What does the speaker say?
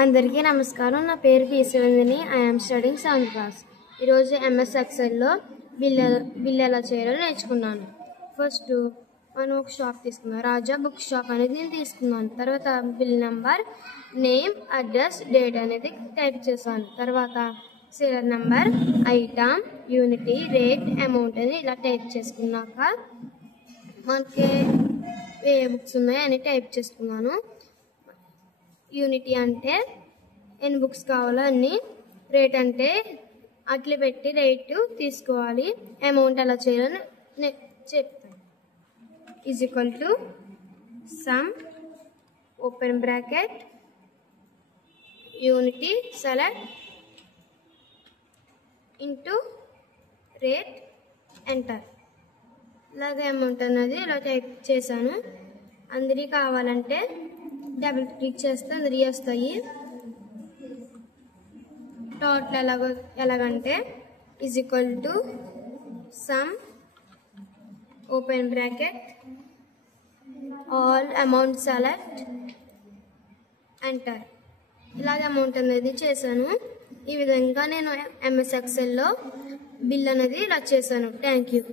అందరికీ నమస్కారం. నా పేరు P Sivandini. I'm studying 7th class. ఈరోజు ఎంఎస్ ఎక్సెల్లో బిల్ ఎలా చేయాలో నేర్చుకున్నాను. ఫస్ట్ మనం ఒక షాప్ తీసుకున్నాం. రాజా బుక్ షాప్ అనేది నేను తీసుకున్నాను. తర్వాత bill number, name, address, date అనేది టైప్ చేశాను. తర్వాత serial number, item, unity, rate, amount అని ఇలా టైప్ చేసుకున్నాక మనకి ఏ బుక్స్ ఉన్నాయో అని టైప్ చేసుకున్నాను. యూనిటీ అంటే ఎన్ని బుక్స్ కావాలో అన్ని, రేట్ అంటే అట్లా పెట్టి రేటు తీసుకోవాలి, అమౌంట్ ఎలా చేయాలని చెప్తాను. Is equal to some open bracket unity select into rate enter. ఇలాగే అమౌంట్ అనేది ఇలా టైప్ చేశాను. అందరికీ కావాలంటే డబుల్ క్లిక్ చేస్తే అందరి వస్తాయి. టోటల్ ఎలాగంటే is equal to some open bracket all amount select enter. ఇలాగే అమౌంట్ అనేది చేశాను. ఈ విధంగా నేను ఎంఎస్ ఎక్సెల్లో బిల్ అనేది ఇలా చేశాను. Thank you.